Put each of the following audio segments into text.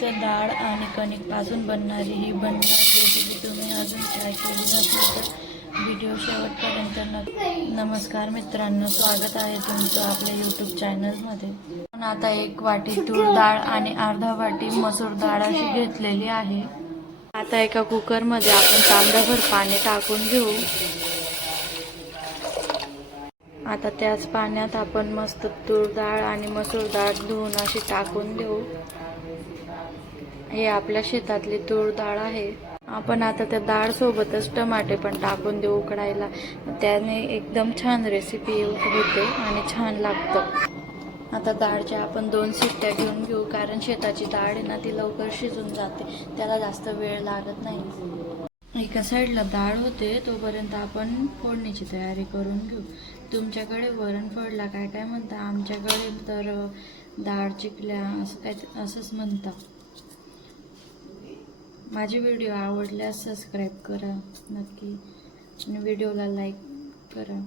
फक्त डाळ आणि कणिकपासून बनणारी ही बनणार रेसिपी तुम्ही अजून ट्राय केली नसेल तर व्हिडिओ शेवटपर्यंत नमस्कार मित्रांनो, स्वागत आहे तुमचं आपल्या यूट्यूब चॅनलमध्ये. पण आता 1 वाटी तूर डाळ आणि अर्धा वाटी मसूर डाळ अशी घेतलेली आहे. आता एका कुकरमध्ये आपण तांब्याभर पाणी टाकून घेऊ. आता त्याच पाण्यात आपण मस्त तूर डाळ आणि मसूर डाळ धुवून अशी टाकून देऊ. हे आपल्या शेतातली तूर डाळ आहे. आपण आता त्या डाळ सोबतच टमाटे पण टाकून देऊ उकडायला. त्याने एकदम छान रेसिपी होते आणि छान लागतं. आता डाळच्या आपण 2 शिट्ट्या घेऊन घेऊ, कारण शेताची डाळ आहे ना ती लवकर शिजून जाते, त्याला जास्त वेळ लागत नाही. एका साईडला डाळ होते तोपर्यंत आपण फोडणीची तयारी करून घेऊ. तुमच्याकडे वरण फोडला काय काय म्हणता, आमच्याकडे तर डाळ चिकल्या असंच म्हणतात. माझे व्हिडिओ आवडल्यास सबस्क्राईब करा नक्की आणि व्हिडिओला लाईक करा.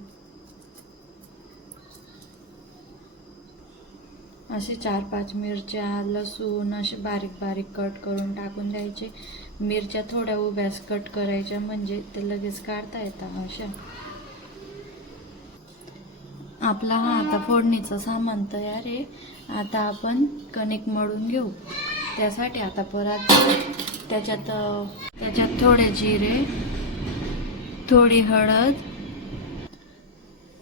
असे 4-5 मिरच्या, लसूण असे बारीक बारीक कट करून टाकून द्यायचे. मिरच्या थोड्या उभ्यास कट करायच्या म्हणजे ते लगेच काढता येतात. अशा आपला हा आता फोडणीचं सामान तयार आहे. आता आपण कणिक मळून घेऊ. त्यासाठी आता परत त्याच्यात थोडे जिरे, थोडी हळद,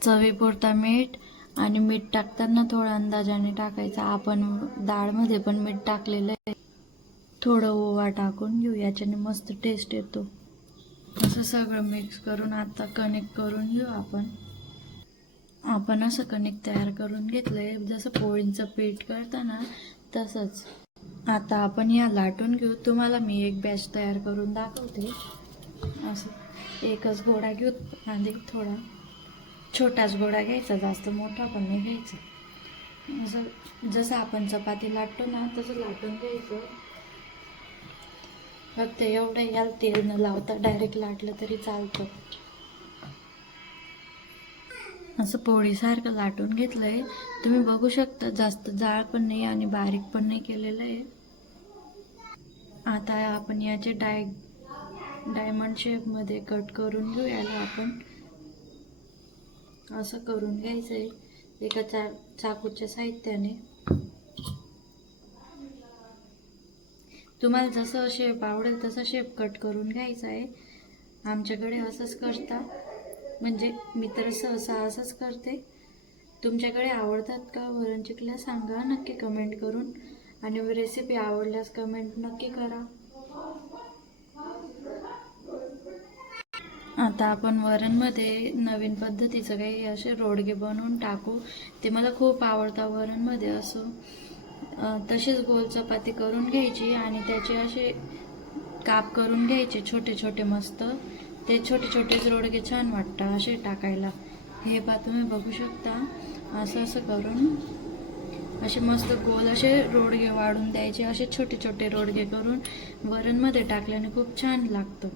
चवीपुरता मीठ आणि मीठ टाकताना थोडं अंदाजाने टाकायचं. आपण डाळमध्ये पण मीठ टाकलेलं आहे. थोडं ओवा टाकून घेऊ, याच्याने मस्त टेस्ट येतो. असं सगळं मिक्स करून आता कणिक करून घेऊ. आपण असं कणिक तयार करून घेतलंय, जसं पोळींचं पीठ करताना तसंच. आता आपण या लाटून घेऊ. तुम्हाला मी एक बॅच तयार करून दाखवते. असं एकच गोळा घेऊ आणि थोडा छोटाच गोळा घ्यायचा, जास्त मोठा पण नाही घ्यायचा. असं जसं आपण चपाती लाटतो ना तसं लाटून घ्यायचं. फक्त एवढं याला तेल न लावता डायरेक्ट लाटलं तरी चालतं. असं पोळीसारखं लाटून घेतलंय. तुम्ही बघू शकता जास्त जाड पण नाही आणि बारीक पण नाही केलेलं आहे. आता आपण याचे डायमंड शेपमध्ये कट करून घेऊ. याला आपण असं करून घ्यायचं आहे एका चाकूच्या साहित्याने. तुम्हाला जसं शेप आवडेल तसा शेप कट करून घ्यायचा आहे. आमच्याकडे असंच करतात, म्हणजे मी तर सहसा असंच करते. तुमच्याकडे आवडतात का वरण चिकल्या सांगा नक्की कमेंट करून, आणि रेसिपी आवडल्यास कमेंट नक्की करा. आता आपण वरणमध्ये नवीन पद्धतीचं काही असे रोडगे बनवून टाकू. ते मला खूप आवडतं वरणमध्ये. असं तशीच गोल चपाती करून घ्यायची आणि त्याचे असे काप करून घ्यायचे छोटे छोटे मस्त. ते छोटे छोटेच रोडगे छान वाटतात असे टाकायला. हे पहा तुम्ही बघू शकता. असं करून असे मस्त गोल असे रोडगे वाढून द्यायचे. असे छोटे छोटे रोडगे करून वरणमध्ये टाकल्याने खूप छान लागतं.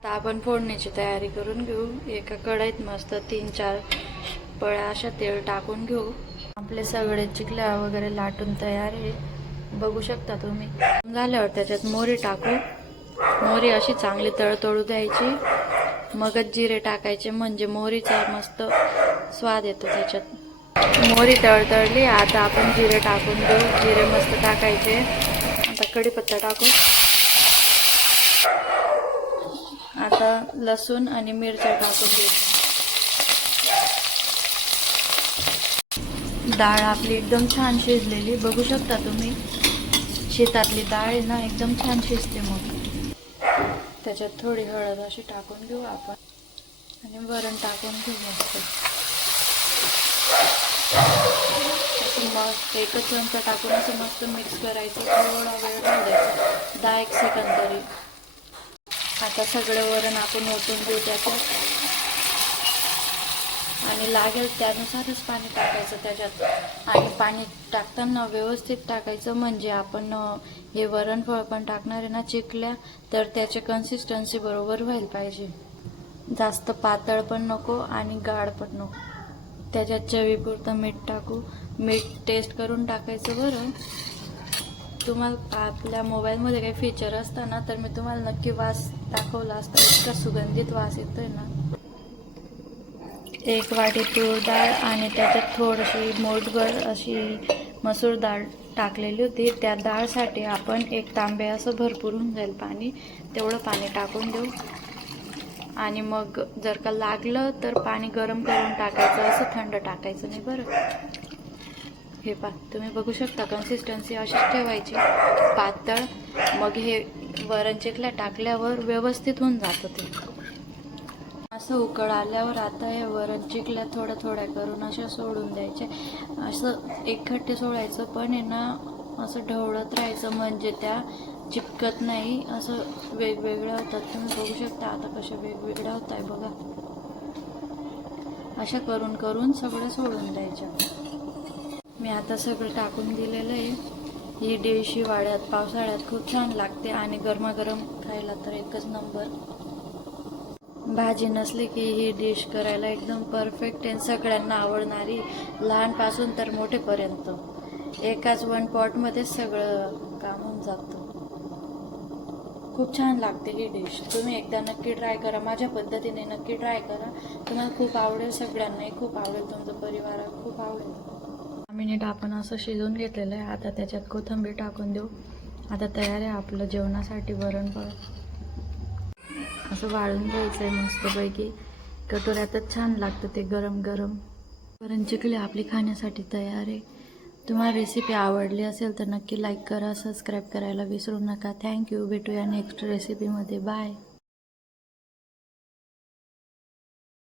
आता आपण फोडणीची तयारी करून घेऊ. एका कढईत मस्त 3-4 पळ्या अशा तेल टाकून घेऊ. आपले सगळे चिकल्या वगैरे लाटून तयार आहे, बघू शकता तुम्ही. झाल्यावर त्याच्यात मोहरी टाकू. मोहरी अशी चांगली तळतळू द्यायची, मगच जिरे टाकायचे, म्हणजे मोहरीचा मस्त स्वाद येतो त्याच्यात. मोहरी तळतळली. आता आपण जिरे टाकून देऊ. जिरे मस्त टाकायचे. आता कढीपत्ता टाकू. आता लसूण आणि मिरच्या टाकून देऊ. डाळ आपली एकदम छान शिजलेली बघू शकता तुम्ही. शेतातली डाळ आहे ना एकदम छान शिजते. मग त्याच्यात थोडी हळद अशी टाकून घेऊ आपण आणि वरण टाकून घेऊ मस्त. मग एकच चमचा टाकून असं मस्त मिक्स करायचं. थोडा वेळ राहू द्यायचा, 10-1 सेकंद तरी. आता सगळं वरण आपण ओतून देऊ त्याच्यात, आणि लागेल त्यानुसारच पाणी टाकायचं त्याच्यात. आणि पाणी टाकताना व्यवस्थित टाकायचं, म्हणजे आपण हे वरणफळ पण टाकणार आहे ना चिकल्या, तर त्याची कन्सिस्टन्सी बरोबर व्हायला पाहिजे. जास्त पातळ पण नको आणि गाढ पण नको. त्याच्यात चवीपुरतं मीठ टाकू. मीठ टेस्ट करून टाकायचं बरं. तुम्हाला आपल्या मोबाईलमध्ये काही फीचर असतं ना तर मी तुम्हाला नक्की वास दाखवला असता. इतका सुगंधित वास येतोय ना. 1 वाटी तूर डाळ आणि त्याच्यात थोडीशी मोठभर अशी मसूर डाळ टाकलेली होती. त्या डाळसाठी आपण 1 तांबे असं भरपूर होऊन जाईल पाणी, तेवढं पाणी टाकून देऊ. आणि मग जर का लागलं तर पाणी गरम करून टाकायचं, असं थंड टाकायचं नाही बरं. हे तुम्ही बघू शकता कन्सिस्टन्सी अशीच ठेवायची पातळ. मग हे वरण चिकल्या टाकल्यावर व्यवस्थित होऊन जातं ते. असं उकळ आल्यावर आता हे वरण चिकल्या थोड्या थोड्या करून अशा सोडून द्यायचे. असं एकखट्टे सोडायचं, पण आहे ना असं ढवळत राहायचं म्हणजे त्या चिपकत नाही. असं वेगवेगळ्या होतात. तुम्ही बघू शकता आता कशा वेगवेगळ्या होत आहे बघा. अशा करून करून सगळं सोडून द्यायच्या. मी आता सगळं टाकून दिलेलं आहे. ही डिश हिवाळ्यात पावसाळ्यात खूप छान लागते आणि गरमागरम खायला तर एकच नंबर. भाजी नसली की ही डिश करायला एकदम परफेक्ट आहे. सगळ्यांना आवडणारी, लहानपासून तर मोठेपर्यंत. एकाच वन पॉटमध्ये सगळं काम होऊन जातं. खूप छान लागते ही डिश. तुम्ही एकदा नक्की ट्राय करा. माझ्या पद्धतीने नक्की ट्राय करा. तुम्हाला खूप आवडेल, सगळ्यांनाही खूप आवडेल, तुमच्या परिवाराला खूप आवडेल. 10 मिनिट आपण असं शिजवून घेतलेलं आहे. आता त्याच्यात कोथिंबीर टाकून देऊ. आता तयार आहे आपलं जेवणासाठी वरण. असं वाळून घ्यायचं आहे मस्तपैकी. कटोऱ्यातच छान लागतं ते गरम गरम. वरण चिकली आपली खाण्यासाठी तयार आहे. तुम्हाला रेसिपी आवडली असेल तर नक्की लाईक करा, सबस्क्राईब करायला विसरू नका. थँक्यू. भेटूया नेक्स्ट रेसिपीमध्ये. बाय.